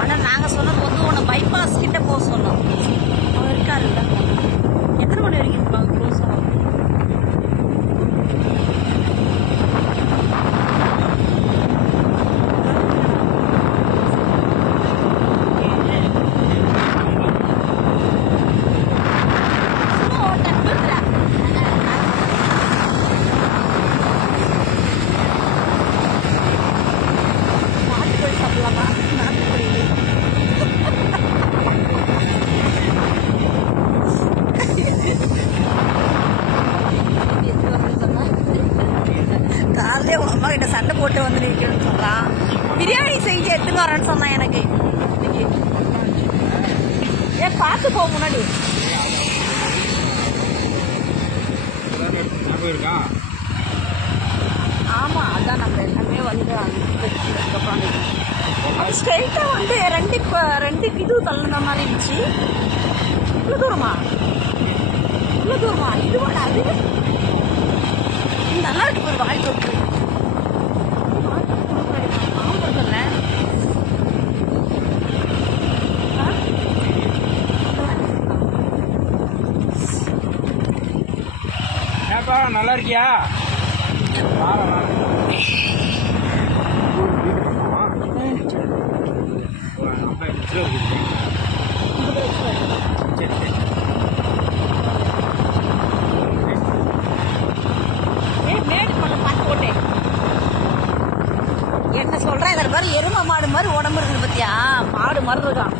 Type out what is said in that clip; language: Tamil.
ஆனால் நாங்கள் சொன்னது வந்து உன்னை பைபாஸ் கிட்ட போக சொன்னோம். அவர் இருக்காருல்ல, எத்தனை மணி வரைக்கும் இருப்பாங்க க்ளோஸ் ஆகும்? காலையிலே உங்க அம்மா கிட்ட சண்டை போட்டு வந்து நிற்கணும்னு சொல்றான். பிரியாணி செஞ்சு எடுத்துன்னு வரேன்னு சொன்னான் எனக்கு. ஏன் பார்த்து போ முன்னாடி. ஆமா, அதான் நம்ம எல்லாமே வந்து அதுக்கப்புறம் அது ஸ்ட்ரெயிட்டா வந்து ரெண்டு இது தள்ளுன மாதிரி இருந்துச்சு. இவ்வளோ தூரமா இதுவோட அது நல்லா இருக்கு. ஒரு வாய்ப்பு இருக்கு. நல்லா இருக்கியா? என்ன சொல்றேன், இதில் பாரு எருமை மாடு மாதிரி உடம்பு இருக்குது பத்தியா? மாடு மாதிரி இருக்கான்.